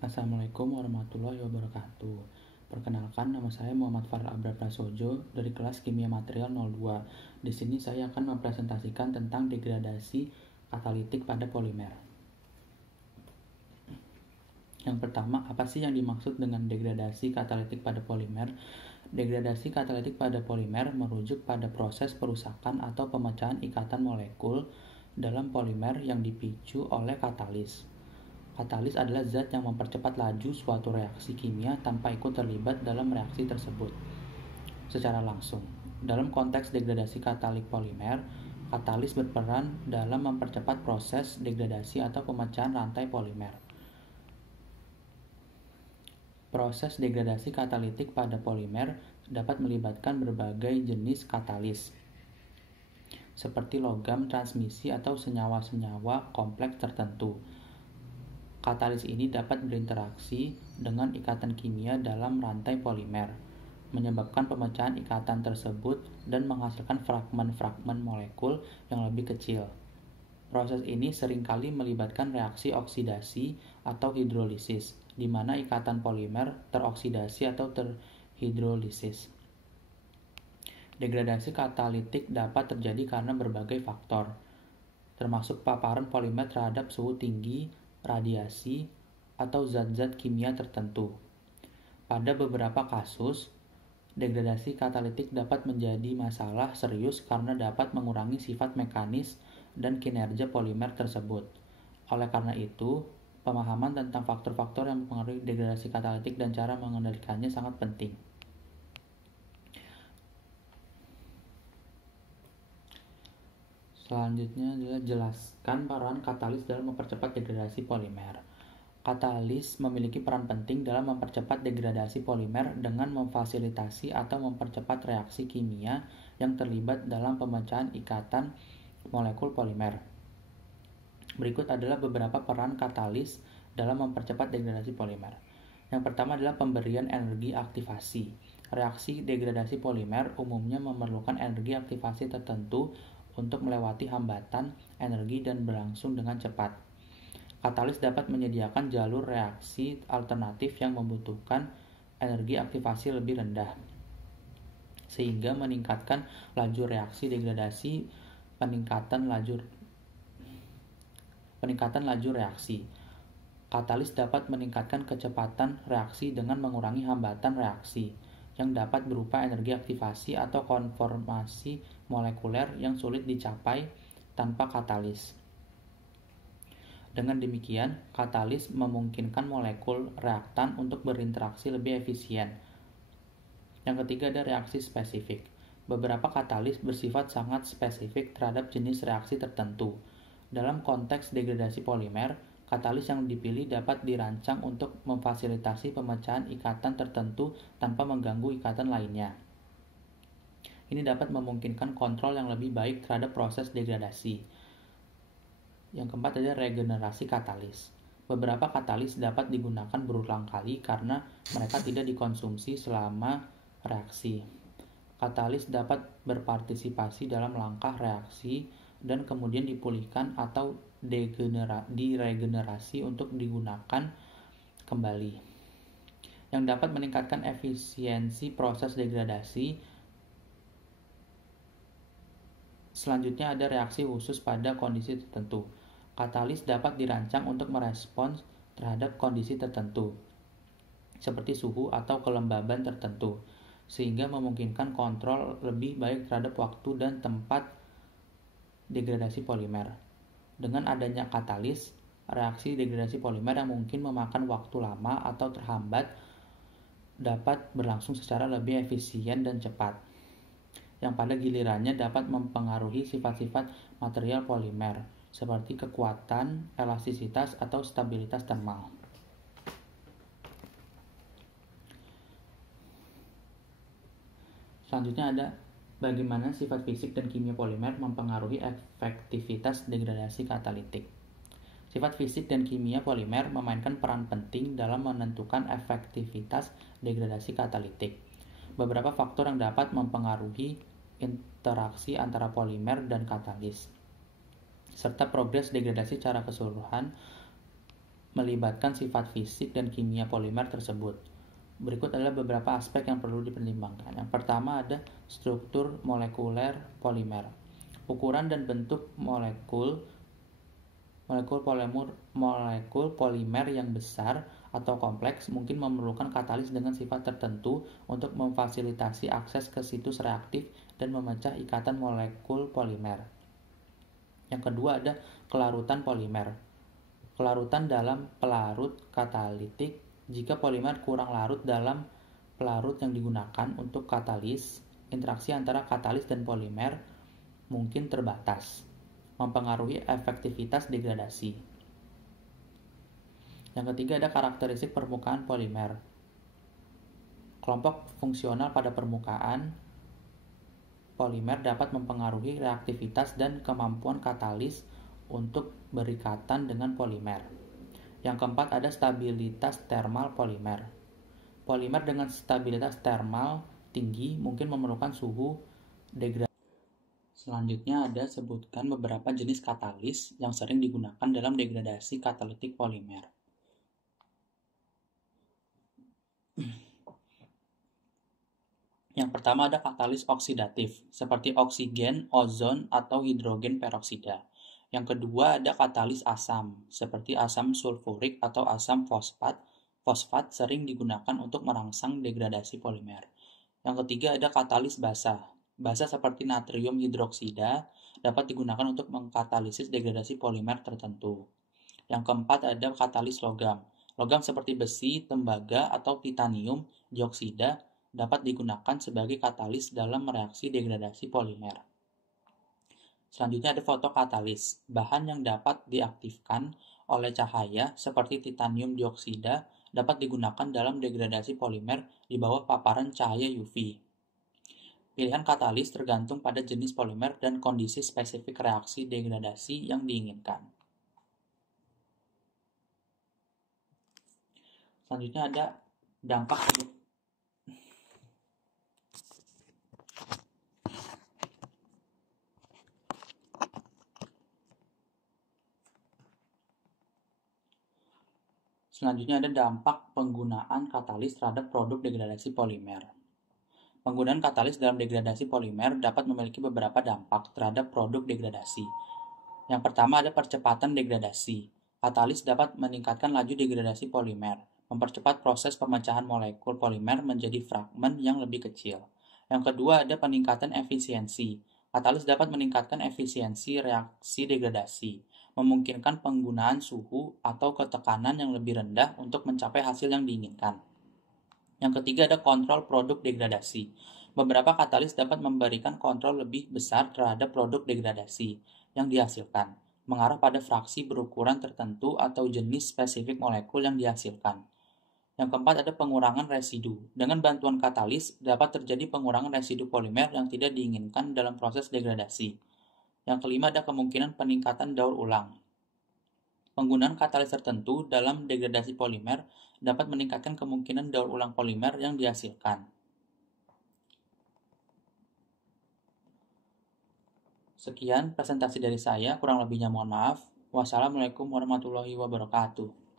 Assalamualaikum warahmatullahi wabarakatuh. Perkenalkan, nama saya Muhammad Farel Abrar Prasojo dari kelas Kimia Material 02. Di sini saya akan mempresentasikan tentang degradasi katalitik pada polimer. Yang pertama, apa sih yang dimaksud dengan degradasi katalitik pada polimer? Degradasi katalitik pada polimer merujuk pada proses perusakan atau pemecahan ikatan molekul dalam polimer yang dipicu oleh katalis. Katalis adalah zat yang mempercepat laju suatu reaksi kimia tanpa ikut terlibat dalam reaksi tersebut secara langsung. Dalam konteks degradasi katalik polimer, katalis berperan dalam mempercepat proses degradasi atau pemecahan rantai polimer. Proses degradasi katalitik pada polimer dapat melibatkan berbagai jenis katalis, seperti logam transmisi atau senyawa-senyawa kompleks tertentu. Katalis ini dapat berinteraksi dengan ikatan kimia dalam rantai polimer, menyebabkan pemecahan ikatan tersebut dan menghasilkan fragmen-fragmen molekul yang lebih kecil. Proses ini seringkali melibatkan reaksi oksidasi atau hidrolisis, di mana ikatan polimer teroksidasi atau terhidrolisis. Degradasi katalitik dapat terjadi karena berbagai faktor, termasuk paparan polimer terhadap suhu tinggi, radiasi, atau zat-zat kimia tertentu. Pada beberapa kasus, degradasi katalitik dapat menjadi masalah serius karena dapat mengurangi sifat mekanis dan kinerja polimer tersebut. Oleh karena itu, pemahaman tentang faktor-faktor yang mempengaruhi degradasi katalitik dan cara mengendalikannya sangat penting. Selanjutnya adalah jelaskan peran katalis dalam mempercepat degradasi polimer. Katalis memiliki peran penting dalam mempercepat degradasi polimer dengan memfasilitasi atau mempercepat reaksi kimia yang terlibat dalam pemecahan ikatan molekul polimer. Berikut adalah beberapa peran katalis dalam mempercepat degradasi polimer. Yang pertama adalah pemberian energi aktivasi. Reaksi degradasi polimer umumnya memerlukan energi aktivasi tertentu untuk melewati hambatan energi dan berlangsung dengan cepat. Katalis dapat menyediakan jalur reaksi alternatif yang membutuhkan energi aktivasi lebih rendah, sehingga meningkatkan laju reaksi degradasi. Peningkatan laju reaksi. Katalis dapat meningkatkan kecepatan reaksi dengan mengurangi hambatan reaksi, yang dapat berupa energi aktivasi atau konformasi molekuler yang sulit dicapai tanpa katalis. Dengan demikian, katalis memungkinkan molekul reaktan untuk berinteraksi lebih efisien. Yang ketiga ada reaksi spesifik. Beberapa katalis bersifat sangat spesifik terhadap jenis reaksi tertentu. Dalam konteks degradasi polimer, katalis yang dipilih dapat dirancang untuk memfasilitasi pemecahan ikatan tertentu tanpa mengganggu ikatan lainnya. Ini dapat memungkinkan kontrol yang lebih baik terhadap proses degradasi. Yang keempat adalah regenerasi katalis. Beberapa katalis dapat digunakan berulang kali karena mereka tidak dikonsumsi selama reaksi. Katalis dapat berpartisipasi dalam langkah reaksi dan kemudian dipulihkan atau diregenerasi untuk digunakan kembali, yang dapat meningkatkan efisiensi proses degradasi. Selanjutnya ada reaksi khusus pada kondisi tertentu. Katalis dapat dirancang untuk merespons terhadap kondisi tertentu, seperti suhu atau kelembaban tertentu, sehingga memungkinkan kontrol lebih baik terhadap waktu dan tempat degradasi polimer. Dengan adanya katalis, reaksi degradasi polimer yang mungkin memakan waktu lama atau terhambat dapat berlangsung secara lebih efisien dan cepat, yang pada gilirannya dapat mempengaruhi sifat-sifat material polimer, seperti kekuatan, elastisitas, atau stabilitas termal. Selanjutnya ada bagaimana sifat fisik dan kimia polimer mempengaruhi efektivitas degradasi katalitik. Sifat fisik dan kimia polimer memainkan peran penting dalam menentukan efektivitas degradasi katalitik. Beberapa faktor yang dapat mempengaruhi interaksi antara polimer dan katalis, serta progres degradasi secara keseluruhan melibatkan sifat fisik dan kimia polimer tersebut. Berikut adalah beberapa aspek yang perlu dipertimbangkan. Yang pertama ada struktur molekuler polimer. Ukuran dan bentuk molekul polimer yang besar atau kompleks mungkin memerlukan katalis dengan sifat tertentu untuk memfasilitasi akses ke situs reaktif dan memecah ikatan molekul polimer. Yang kedua ada kelarutan polimer. Kelarutan dalam pelarut katalitik. Jika polimer kurang larut dalam pelarut yang digunakan untuk katalis, interaksi antara katalis dan polimer mungkin terbatas, mempengaruhi efektivitas degradasi. Yang ketiga ada karakteristik permukaan polimer. Kelompok fungsional pada permukaan polimer dapat mempengaruhi reaktivitas dan kemampuan katalis untuk berikatan dengan polimer. Yang keempat ada stabilitas termal polimer. Polimer dengan stabilitas termal tinggi mungkin memerlukan suhu degradasi. Selanjutnya ada sebutkan beberapa jenis katalis yang sering digunakan dalam degradasi katalitik polimer. Yang pertama ada katalis oksidatif, seperti oksigen, ozon, atau hidrogen peroksida. Yang kedua ada katalis asam, seperti asam sulfurik atau asam fosfat. Fosfat sering digunakan untuk merangsang degradasi polimer. Yang ketiga ada katalis basa. Basa seperti natrium hidroksida dapat digunakan untuk mengkatalisis degradasi polimer tertentu. Yang keempat ada katalis logam. Logam seperti besi, tembaga, atau titanium dioksida dapat digunakan sebagai katalis dalam reaksi degradasi polimer. Selanjutnya ada fotokatalis, bahan yang dapat diaktifkan oleh cahaya seperti titanium dioksida dapat digunakan dalam degradasi polimer di bawah paparan cahaya UV. Pilihan katalis tergantung pada jenis polimer dan kondisi spesifik reaksi degradasi yang diinginkan. Selanjutnya ada dampak Selanjutnya ada dampak penggunaan katalis terhadap produk degradasi polimer. Penggunaan katalis dalam degradasi polimer dapat memiliki beberapa dampak terhadap produk degradasi. Yang pertama ada percepatan degradasi. Katalis dapat meningkatkan laju degradasi polimer, mempercepat proses pemecahan molekul polimer menjadi fragmen yang lebih kecil. Yang kedua ada peningkatan efisiensi. Katalis dapat meningkatkan efisiensi reaksi degradasi, memungkinkan penggunaan suhu atau ketekanan yang lebih rendah untuk mencapai hasil yang diinginkan. Yang ketiga ada kontrol produk degradasi. Beberapa katalis dapat memberikan kontrol lebih besar terhadap produk degradasi yang dihasilkan, mengarah pada fraksi berukuran tertentu atau jenis spesifik molekul yang dihasilkan. Yang keempat ada pengurangan residu. Dengan bantuan katalis dapat terjadi pengurangan residu polimer yang tidak diinginkan dalam proses degradasi. Yang kelima ada kemungkinan peningkatan daur ulang. Penggunaan katalis tertentu dalam degradasi polimer dapat meningkatkan kemungkinan daur ulang polimer yang dihasilkan. Sekian presentasi dari saya, kurang lebihnya mohon maaf. Wassalamualaikum warahmatullahi wabarakatuh.